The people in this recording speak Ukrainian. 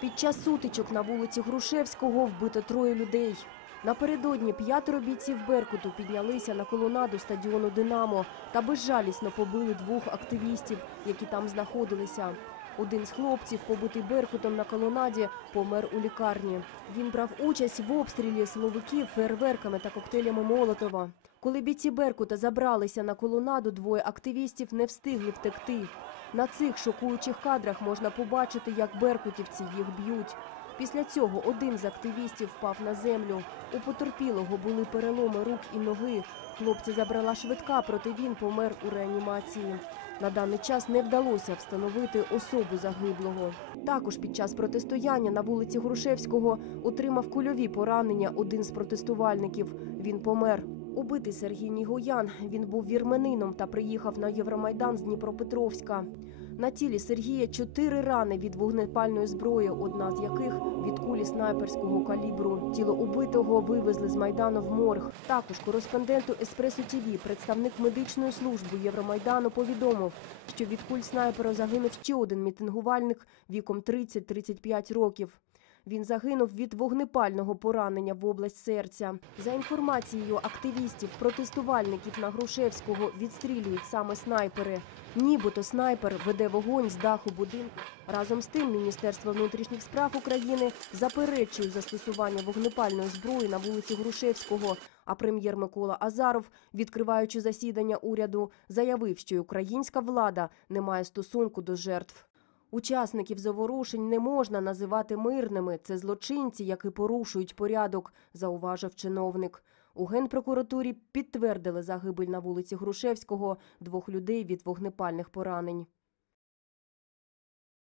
Під час сутичок на вулиці Грушевського вбито троє людей. Напередодні п'ятеро бійців Беркуту піднялися на колонаду стадіону «Динамо» та безжалісно побили двох активістів, які там знаходилися. Один з хлопців, побитий Беркутом на колонаді, помер у лікарні. Він брав участь в обстрілі силовиків фейерверками та коктейлями Молотова. Коли бійці Беркута забралися на колонаду, двоє активістів не встигли втекти. На цих шокуючих кадрах можна побачити, як беркутівці їх б'ють. Після цього один з активістів впав на землю. У потерпілого були переломи рук і ноги. Хлопця забрала швидка, проте він помер у реанімації. На даний час не вдалося встановити особу загиблого. Також під час протистояння на вулиці Грушевського отримав кульові поранення один з протестувальників. Він помер. Убитий Сергій Нігоян. Він був вірменином та приїхав на Євромайдан з Дніпропетровська. На тілі Сергія чотири рани від вогнепальної зброї, одна з яких від кулі снайперського калібру. Тіло убитого вивезли з майдану в морг. Також кореспонденту Еспресо ТІВІ представник медичної служби Євромайдану повідомив, що від куль снайпера загинув ще один мітингувальник віком 30-35 років. Він загинув від вогнепального поранення в область серця. За інформацією активістів, протестувальників на Грушевського відстрілюють саме снайпери. Нібито снайпер веде вогонь з даху будинку. Разом з тим, Міністерство внутрішніх справ України заперечує застосування вогнепальної зброї на вулиці Грушевського. А прем'єр Микола Азаров, відкриваючи засідання уряду, заявив, що українська влада не має стосунку до жертв. Учасників заворушень не можна називати мирними. Це злочинці, які порушують порядок, зауважив чиновник. У Генпрокуратурі підтвердили загибель на вулиці Грушевського двох людей від вогнепальних поранень.